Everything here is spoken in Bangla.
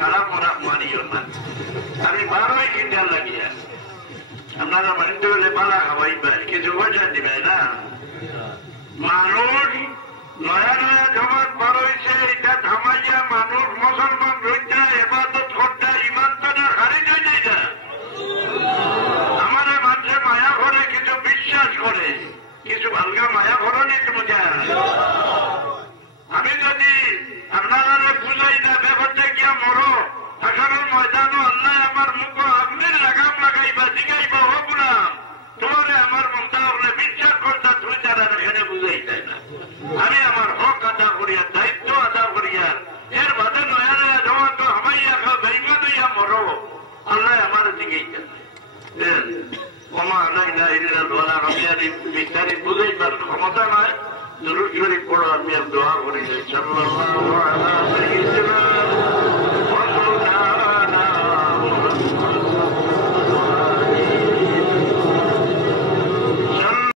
খারাপ মানিও না। আমি 12 কিন্টাল লাগিয়া আপনারা বাড়িতে হলে পালা খাওয়াইবেন, কিছু পয়সা দিবে না। মানুষ নয়া নয়া জমাত বার হয়েছে, এটা থামাইয়া মানুষ মুসলমান রইটা এবাদত করতে ইমান তো না খারিজ হয়ে যায় না। আমাদের মানুষের মায়া করে, কিছু বিশ্বাস করে, কিছু হালকা মায়া করনি তুমি যায়। আমি যদি আপনারা বুঝাই না ব্যাপারটা গিয়া মরো আসলের ময়দানও আল্লাহ আমার মুখ আপনি লাগাম লাগাইবা জিগাইবা হোক না তোমারে আমার মমতা হলে বিশ্বাস করতা তুমি তারা এখানে বুঝাই যায় না। আমি আমার হক আদা করিয়া দায়িত্ব আদা করিয়া এর বাদে নয়া নয়া জমা তো হামাইয়া খাও ভেঙ্গা দইয়া মরো আল্লাহ আমার জিগাইতে ওমা আল্লাহ আমি বিস্তারিত বুঝাইবার ক্ষমতা নয়। দুরূদ শরীফ পড়ো, আমি আর দোয়া করি সাল্লাল্লাহু আলাইহি ওয়া সাল্লাম।